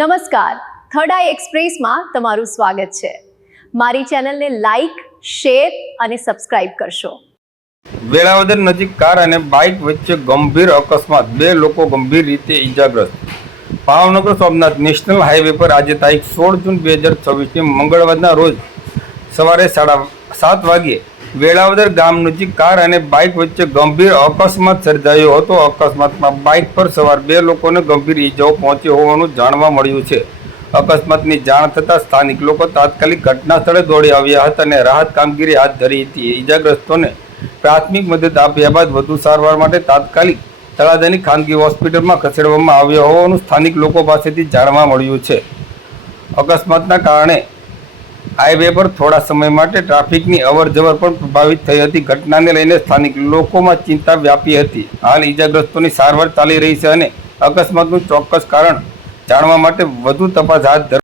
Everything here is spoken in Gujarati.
નમસ્કાર, થર્ડ આઈ એક્સપ્રેસમાં તમારું સ્વાગત છે। મારી ચેનલને લાઈક, શેર અને સબસ્ક્રાઇબ કરશો। વેળાવદર નજીક કાર અને બાઇક વચ્ચે ગંભીર અકસ્માત, 2 લોકો ગંભીર રીતે ઈજાગ્રસ્ત। ભાવનગર સોમનાથ નેશનલ હાઈવે પર આજે તારીખ 16 જૂન 2024 મંગળવારના રોજ સવારે 7:30 વાગ્યે વેળાવદર ગામ નજીક કાર અને બાઇક વચ્ચે ગંભીર અકસ્માત સર્જાયો હતો। અકસ્માતમાં બાઇક પર સવાર 2 લોકોને ગંભીર ઈજાઓ પહોંચી હોવાનું જાણવા મળ્યું છે। અકસ્માતની જાણ થતાં સ્થાનિક લોકો તાત્કાલિક ઘટના સ્થળે દોડી આવ્યા હતા અને રાહત કામગીરી હાથ ધરી હતી। ઈજાગ્રસ્તોને પ્રાથમિક મદદ આપ્યા બાદ વધુ સારવાર માટે તાત્કાલિક તળાજાની ખાનગી હોસ્પિટલમાં ખસેડવામાં આવ્યા હોવાનું સ્થાનિક લોકો પાસેથી જાણવા મળ્યું છે। અકસ્માતના કારણે હાઈવે પર થોડા સમય માટે ટ્રાફિકની અવરજવર પણ પ્રભાવિત થઈ હતી। ઘટનાને લઈને સ્થાનિક લોકોમાં ચિંતા વ્યાપી હતી। હાલ ઈજાગ્રસ્તોની સારવાર ચાલી રહી છે અને અકસ્માતનું ચોક્કસ કારણ જાણવા માટે વધુ તપાસ હાથ ધરવામાં